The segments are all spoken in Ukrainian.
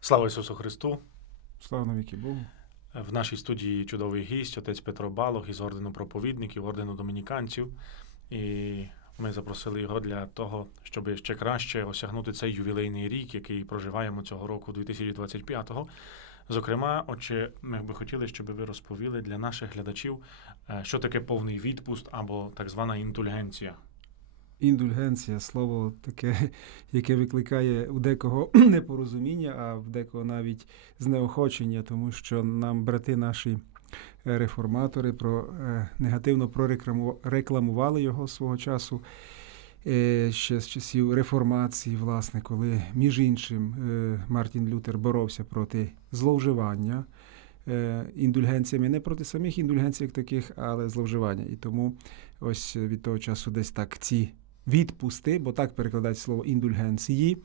Слава Ісусу Христу! Слава навіки Богу. В нашій студії чудовий гість, отець Петро Балох із ордену проповідників, ордену домініканців. І ми запросили його для того, щоб ще краще осягнути цей ювілейний рік, який проживаємо цього року, 2025-го. Зокрема, отче, ми би хотіли, щоб ви розповіли для наших глядачів, е, що таке повний відпуст або так звана інтульгенція. Індульгенція слово таке, яке викликає у декого непорозуміння, а в декого навіть знеохочення, тому що нам брати наші е, реформатори про е, негативно прорекламували його свого часу. Е, Ще з часів реформації, власне, коли між іншим е, Мартін Лютер боровся проти зловживання е, індульгенціями, не проти самих індульгенцій як таких, але зловживання. І тому ось від того часу десь так ці відпусти, бо так перекладають слово індульгенції,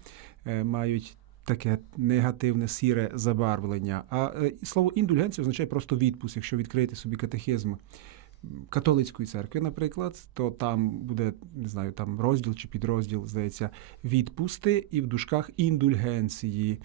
мають таке негативне сіре забарвлення. А е, слово індульгенція означає просто відпуск, якщо відкрити собі катехизм. Католицької церкви, наприклад, то там буде не знаю, там розділ чи підрозділ, здається, відпусти і в дужках індульгенції.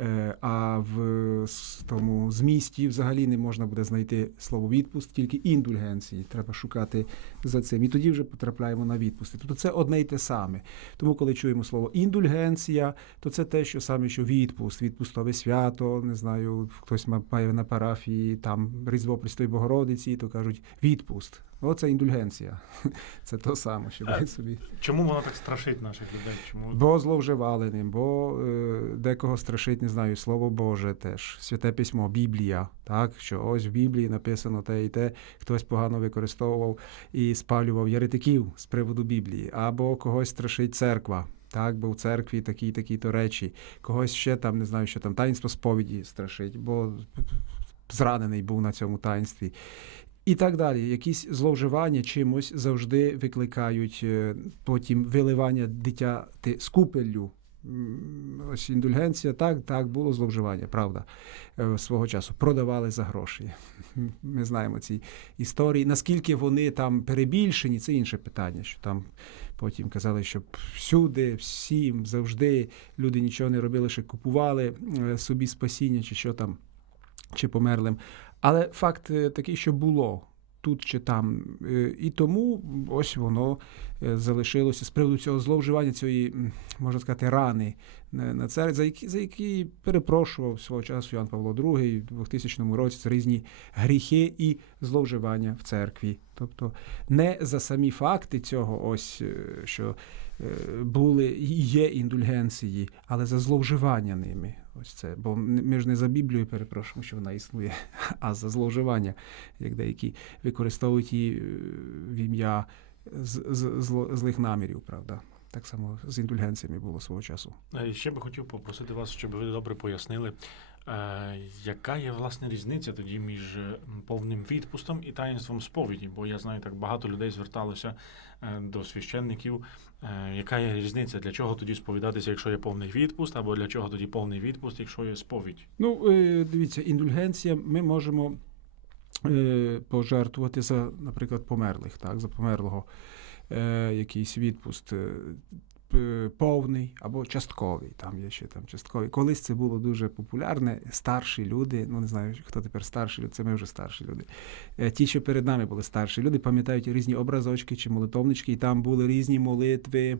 Е, А в тому змісті взагалі не можна буде знайти слово відпуст, тільки індульгенції. Треба шукати за цим. І тоді вже потрапляємо на відпусти. Тобто це одне й те саме. Тому, коли чуємо слово індульгенція, то це те, що саме що відпуст, відпустове свято, не знаю, хтось має на парафії там Різдво Престої Богородиці, то кажуть відпуст. Оце індульгенція. Це то саме, що ви собі. Чому воно так страшить наших людей? Чому Бо зловживали ним, бо е, декого страшить, не знаю, слово Боже теж, святе письмо, Біблія, так, що ось в Біблії написано те і те, хтось погано використовував і спалював єретиків з приводу Біблії, або когось страшить церква. Так, бо в церкві такі такі то речі. Когось ще там, не знаю, що там таїнство сповіді страшить, бо зранений був на цьому таїнстві. І так далі. Якісь зловживання чимось завжди викликають е, потім виливання дитяти з купеллю. Ось індульгенція, так, так, було зловживання, правда, е, свого часу. Продавали за гроші. Ми знаємо ці історії. Наскільки вони там перебільшені, це інше питання, що там потім казали, що всюди, всім, завжди люди нічого не робили, лише купували е, собі спасіння, чи що там, чи померлим. Але факт е, такий, що було тут чи там. Е, І тому ось воно е, залишилося з приводу цього зловживання, цієї, можна сказати, рани на церкві, за які, за які перепрошував свого часу Ян Павло II у 2000 році це різні гріхи і зловживання в церкві. Тобто не за самі факти цього, ось що були і є індульгенції, але за зловживання ними. Ось це. Бо ми ж не за Біблію перепрошуємо, що вона існує, а за зловживання, як деякі використовують її е, в ім'я з, злих намірів, правда. Так само з індульгенціями було свого часу. Е, Ще би хотів попросити вас, щоб ви добре пояснили, е, яка є власне різниця тоді між е, повним відпустом і таїнством сповіді? Бо я знаю, так багато людей зверталося е, до священників. Е, Яка є різниця? Для чого тоді сповідатися, якщо є повний відпуст, або для чого тоді повний відпуст, якщо є сповідь? Ну, е, дивіться, індульгенція ми можемо пожертвувати за, наприклад, померлих, так, за померлого якийсь відпуст. Е, Повний або частковий, там є ще там частковий. Колись це було дуже популярне. Старші люди, ну не знаю, хто тепер старші люди, це ми вже старші люди. Е, Ті, що перед нами були старші люди, пам'ятають різні образочки чи молитовнички, і там були різні молитви,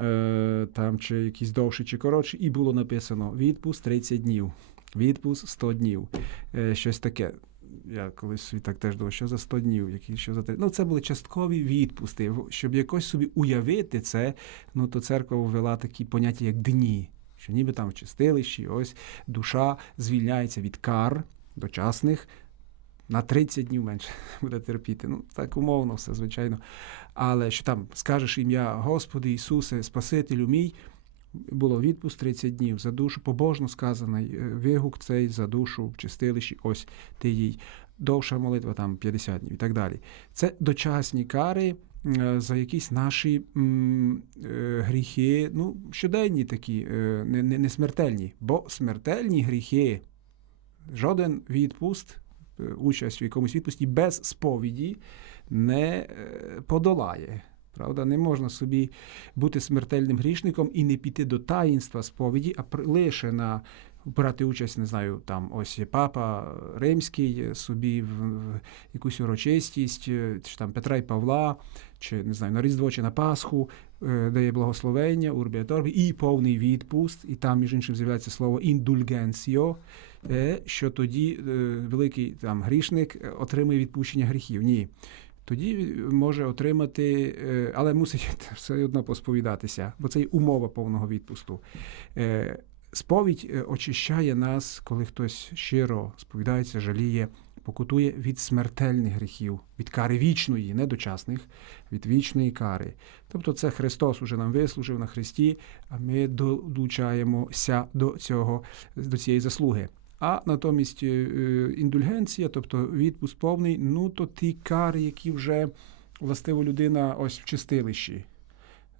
е, там чи якісь довші, чи коротші, і було написано відпуск 30 днів, відпуск 100 днів, щось таке. Я колись собі так теж думав, що за 100 днів, які що за три. Ну, це були часткові відпусти. Щоб якось собі уявити це, ну то церква ввела такі поняття, як дні. Що ніби там в чистилищі, ось душа звільняється від кар дочасних на 30 днів менше буде терпіти. Ну, так умовно все, звичайно. Але що там скажеш ім'я Господи Ісусе, Спасителю мій, було відпуск 30 днів за душу, побожно сказаний е, вигук цей за душу в чистилищі, ось ти їй. Довша молитва там 50 днів і так далі. Це дочасні кари е, за якісь наші м, е, гріхи, ну, щоденні такі, не, не, не смертельні. Бо смертельні гріхи, жоден відпуст, участь в якомусь відпусті без сповіді не подолає. Правда, не можна собі бути смертельним грішником і не піти до таїнства сповіді, а лише на брати участь, не знаю, там ось папа римський собі в, в якусь урочистість, е, чи там Петра і Павла, чи не знаю, на Різдво чи на Пасху, е, де благословення, урбі et orbi, і повний відпуст, і там, між іншим, з'являється слово індульгенсіо, е, що тоді великий там грішник отримує відпущення гріхів. Ні. Тоді він може отримати, е, але мусить все одно посповідатися, бо це й умова повного відпусту. Е, Сповідь е, очищає нас, коли хтось щиро сповідається, жаліє, покутує від смертельних гріхів, від кари вічної, не дочасних, від вічної кари. Тобто це Христос уже нам вислужив на Христі, а ми долучаємося до цього, до цієї заслуги. А натомість е, е, індульгенція, тобто відпуск повний, ну то ті кари, які вже властиво людина ось в чистилищі.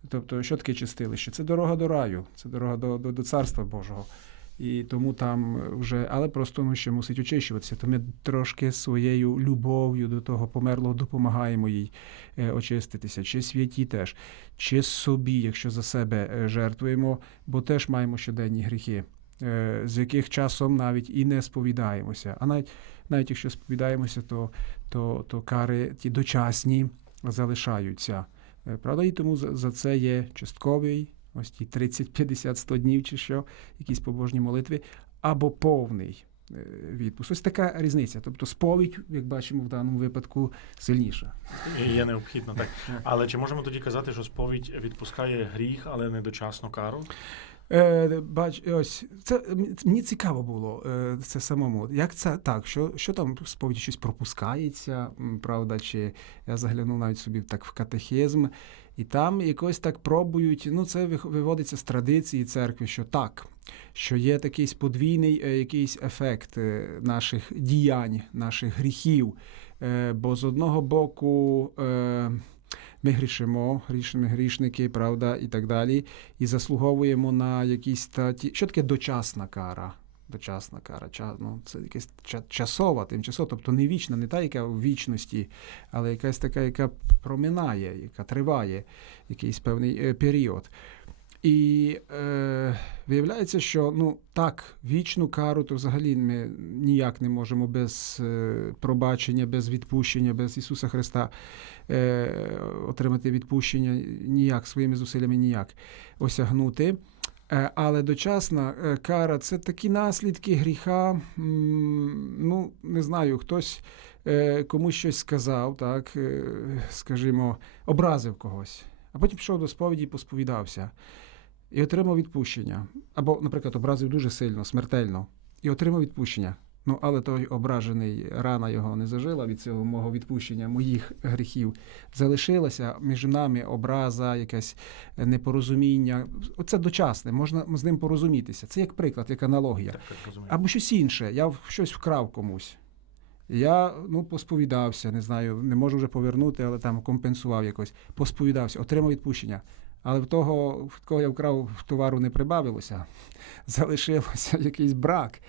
Тобто, що таке чистилище? Це дорога до раю, це дорога до, до, до Царства Божого. І тому там вже, але просто ну, ще мусить очищуватися. То ми трошки своєю любов'ю до того померлого допомагаємо їй е, очиститися, чи святі теж, чи собі, якщо за себе е, жертвуємо, бо теж маємо щоденні гріхи, е, з яких часом навіть і не сповідаємося. А навіть, навіть якщо сповідаємося, то, то, то кари ті дочасні залишаються. Е, Правда, і тому за, це є частковий, ось ті 30, 50, 100 днів чи що, якісь побожні молитви, або повний е, відпуск. Ось така різниця. Тобто сповідь, як бачимо в даному випадку, сильніша. Є необхідно так. Але чи можемо тоді казати, що сповідь відпускає гріх, але не дочасну кару? Е, бач, ось це мені цікаво було е, це самому. Як це так? Що, що там сповіді щось пропускається, правда? Чи я заглянув навіть собі так в катехизм, і там якось так пробують. Ну, це виводиться з традиції церкви, що так, що є такий подвійний е, якийсь ефект е, наших діянь, наших гріхів. Бо з одного боку. Ми грішимо, грішні грішники, правда, і так далі, і заслуговуємо на якісь статі. Що таке дочасна кара? Дочасна кара, ча, ну, це якась ча- часова, тимчасова, тобто не вічна, не та, яка в вічності, але якась така, яка проминає, яка триває якийсь певний е, період. І е, виявляється, що ну так, вічну кару, то взагалі ми ніяк не можемо без е, пробачення, без відпущення, без Ісуса Христа е, отримати відпущення ніяк, своїми зусиллями ніяк осягнути. Е, Але дочасна е, кара це такі наслідки гріха. м, Ну, не знаю, хтось е, комусь щось сказав, так, е, скажімо, образив когось, а потім пішов до сповіді і посповідався. І отримав відпущення. Або, наприклад, образив дуже сильно, смертельно, і отримав відпущення. Ну, але той ображений рана його не зажила від цього мого відпущення, моїх гріхів. Залишилася між нами образа, якесь непорозуміння. Оце дочасне, можна з ним порозумітися. Це як приклад, як аналогія. Так, так. Або щось інше. Я щось вкрав комусь. Я ну, посповідався, не знаю, не можу вже повернути, але там компенсував якось. Посповідався, отримав відпущення. Але в того, в кого я вкрав товару, не прибавилося, залишилося якийсь брак.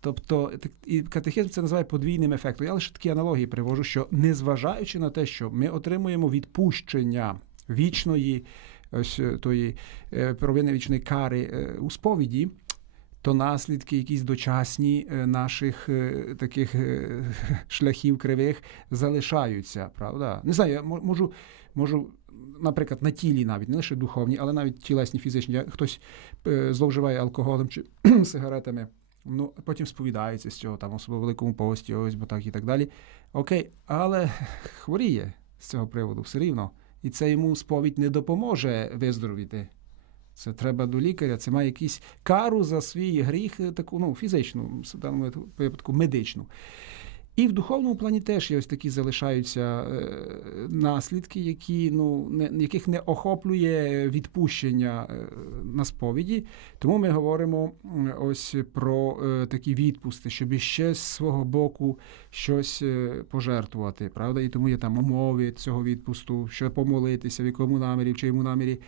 Тобто, і катехизм це називає подвійним ефектом. Я лише такі аналогії привожу, що незважаючи на те, що ми отримуємо відпущення вічної, ось е, тої е, провини вічної кари е, у сповіді, то наслідки якісь дочасні наших таких шляхів кривих залишаються, правда? Не знаю, я можу, можу, наприклад, на тілі навіть, не лише духовні, але навіть тілесні, фізичні. Хтось е, зловживає алкоголем чи сигаретами. Ну, потім сповідається з цього, там, особливо великому пості, ось, бо так і так далі. Окей, але хворіє з цього приводу все рівно. І це йому сповідь не допоможе виздоровіти. Це треба до лікаря, це має якусь кару за свій гріх, е, таку ну, фізичну, в даному випадку медичну. І в духовному плані теж є ось такі залишаються е, наслідки, які, ну, не, яких не охоплює відпущення е, на сповіді. Тому ми говоримо ось про е, такі відпусти, щоб іще з свого боку щось пожертвувати. Правда? І тому є там умови цього відпусту, що помолитися, в якому намірі, в чиєму намірі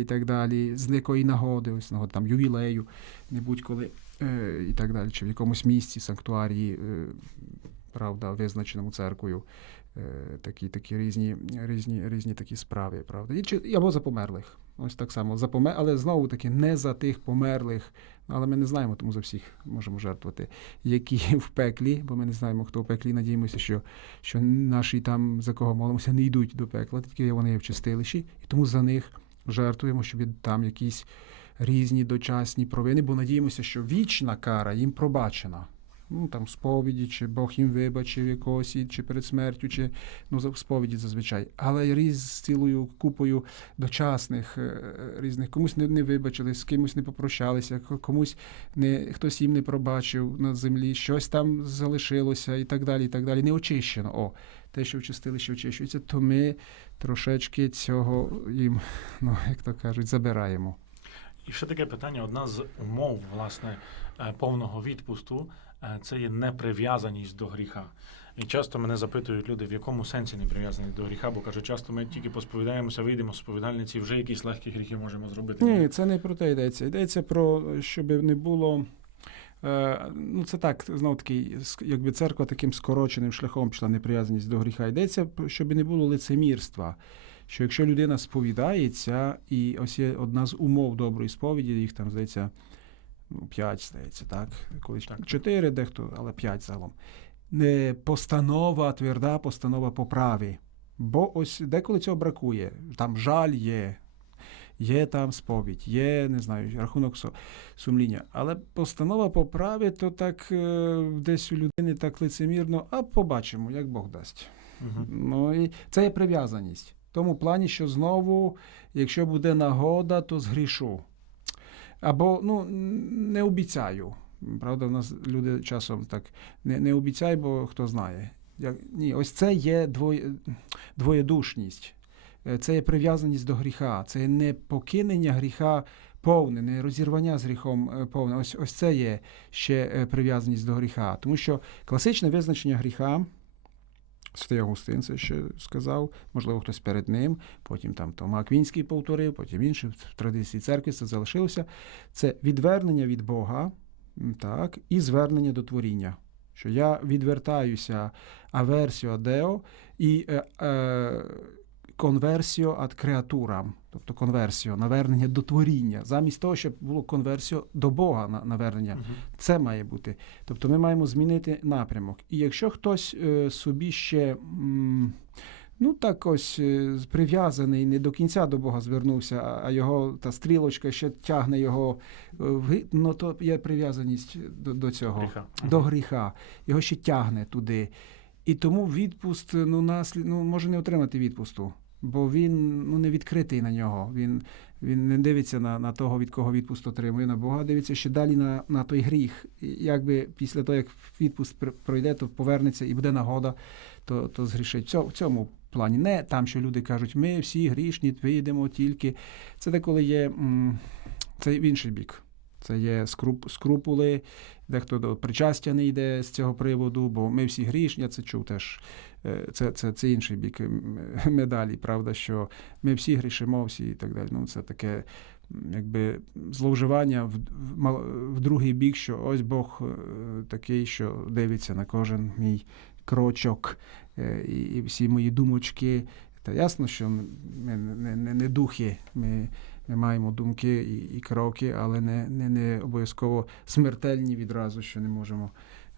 і так далі, з якої нагоди, ось нагоди там ювілею, не будь-коли е, і так далі, чи в якомусь місці, санктуарії, правда, визначеному церквою. е, такі, такі різні, різні, різні такі справи, правда. І, чи, або за померлих. Ось так само за помер... але знову таки не за тих померлих, але ми не знаємо, тому за всіх можемо жертвувати, які в пеклі, бо ми не знаємо, хто в пеклі. Надіємося, що, що наші там, за кого молимося, не йдуть до пекла, тільки вони є в чистилищі, і тому за них жертвуємо, щоб там якісь різні дочасні провини, бо надіємося, що вічна кара їм пробачена. Ну, там, сповіді, чи Бог їм вибачив якось, чи перед смертю, чи ну, сповіді зазвичай. Але різ з цілою купою дочасних е, різних, комусь не, не вибачили, з кимось не попрощалися, комусь не, хтось їм не пробачив на землі, щось там залишилося і так далі, і так далі. Не очищено. О, те, що в чистилищі очищується, то ми трошечки цього їм, ну, як то кажуть, забираємо. І ще таке питання: одна з умов власне е, повного відпусту це є неприв'язаність до гріха. І часто мене запитують люди, в якому сенсі неприв'язаність до гріха, бо кажуть, часто ми тільки посповідаємося, вийдемо з сповідальниці, вже якісь легкі гріхи можемо зробити. Ні, це не про те йдеться. Йдеться про, щоб не було. Е, ну, це так, знову таки, якби церква таким скороченим шляхом пішла неприязаність до гріха. Йдеться, щоб не було лицемірства. Що якщо людина сповідається, і ось є одна з умов доброї сповіді, їх там, здається, ну, п'ять, здається, так? Колись Так. чотири, дехто, але п'ять загалом. Не постанова, тверда постанова поправи. Бо ось деколи цього бракує. Там жаль є, є там сповідь, є, не знаю, рахунок сумління. Але постанова поправи, то так е, десь у людини так лицемірно, а побачимо, як Бог дасть. Мгм. Ну і це є прив'язаність. В тому плані, що знову, якщо буде нагода, то згрішу. Або ну, не обіцяю. Правда, в нас люди часом так не, не обіцяй, бо хто знає. Як, ні, ось це є двоє, двоєдушність. Е, Це є прив'язаність до гріха, це є не покинення гріха повне, не розірвання з гріхом е, повне. Ось, ось це є ще е, прив'язаність до гріха. Тому що класичне визначення гріха. Святий Агустин це ще сказав, можливо, хтось перед ним, потім там Тома Аквінський повторив, потім інші в традиції церкви це залишилося. Це відвернення від Бога так, і звернення до творіння. Що я відвертаюся аверсіо Део і е, е, конверсіо ад креатурам, тобто конверсіо, навернення до творіння, замість того, щоб було конверсіо до Бога на- навернення. Мгм. Це має бути. Тобто ми маємо змінити напрямок. І якщо хтось е, собі ще. м, Ну, так ось е, прив'язаний, не до кінця до Бога звернувся, а- а його та стрілочка ще тягне його е, в ну то є прив'язаність до, до цього, Гріха. до гріха. Його ще тягне туди. І тому відпуст ну, наслід, ну, може не отримати відпусту, бо він ну, не відкритий на нього. Він, він не дивиться на, на того, від кого відпуст отримує, на Бога, дивиться ще далі на, на той гріх. Якби після того, як відпуст пройде, то повернеться і буде нагода, то, то згрішить. В цьому, плані. Не там, що люди кажуть, ми всі грішні, вийдемо тільки. Це деколи є це в інший бік. Це є скруп, скрупули, дехто до причастя не йде з цього приводу, бо ми всі грішні, я це чув теж. Е, Це, це, це інший бік медалі, правда, що ми всі грішимо, всі і так далі. Ну, це таке якби зловживання в, в, в другий бік, що ось Бог е, такий, що дивиться на кожен мій крочок е, і, і всі мої думочки. Та ясно, що ми не, не, не духи, ми, ми маємо думки і, і кроки, але не, не, не обов'язково смертельні відразу, що не можемо,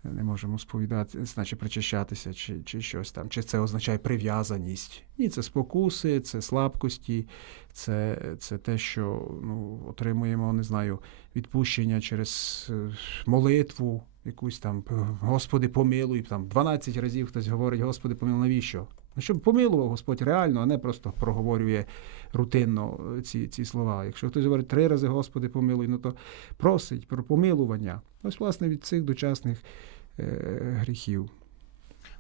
не можемо сповідати, значить причащатися, чи, чи щось там. Чи це означає прив'язаність? Ні, це спокуси, це слабкості, це, це те, що ну, отримуємо, не знаю, відпущення через е, молитву, якусь там Господи, помилуй. Там 12 разів хтось говорить, Господи, помилуй, навіщо? Ну, щоб помилував Господь реально, а не просто проговорює рутинно е, ці, ці слова. Якщо хтось говорить три рази Господи, помилуй, ну то просить про помилування. Ось, власне, від цих дочасних гріхів.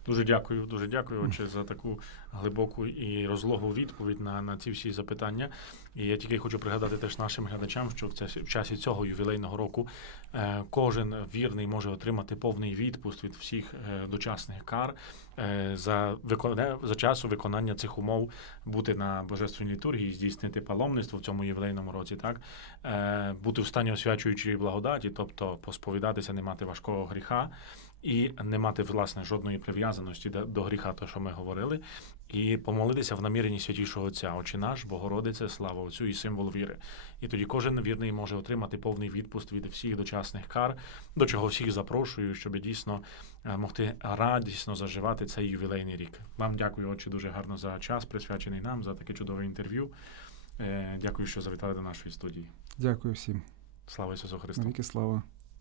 Дуже дякую, дуже дякую, отче, за таку глибоку і розлогу відповідь на, на ці всі запитання. І я тільки хочу пригадати теж нашим глядачам, що в, це, в часі цього ювілейного року е, кожен вірний може отримати повний відпуст від всіх е, дочасних кар е, за, виконання, за часу виконання цих умов бути на божественній літургії, здійснити паломництво в цьому ювілейному році, так е, бути в стані освячуючої благодаті, тобто посповідатися, не мати важкого гріха. І не мати власне жодної прив'язаності до, гріха, то що ми говорили, і помолитися в наміренні святішого Отця, Отче наш, Богородице, слава Отцю і символ віри. І тоді кожен вірний може отримати повний відпуст від всіх дочасних кар, до чого всіх запрошую, щоб дійсно е, могти радісно заживати цей ювілейний рік. Вам дякую, отче, дуже гарно за час, присвячений нам, за таке чудове інтерв'ю. Е, Дякую, що завітали до нашої студії. Дякую всім. Слава Ісусу Христу! Навіки слава.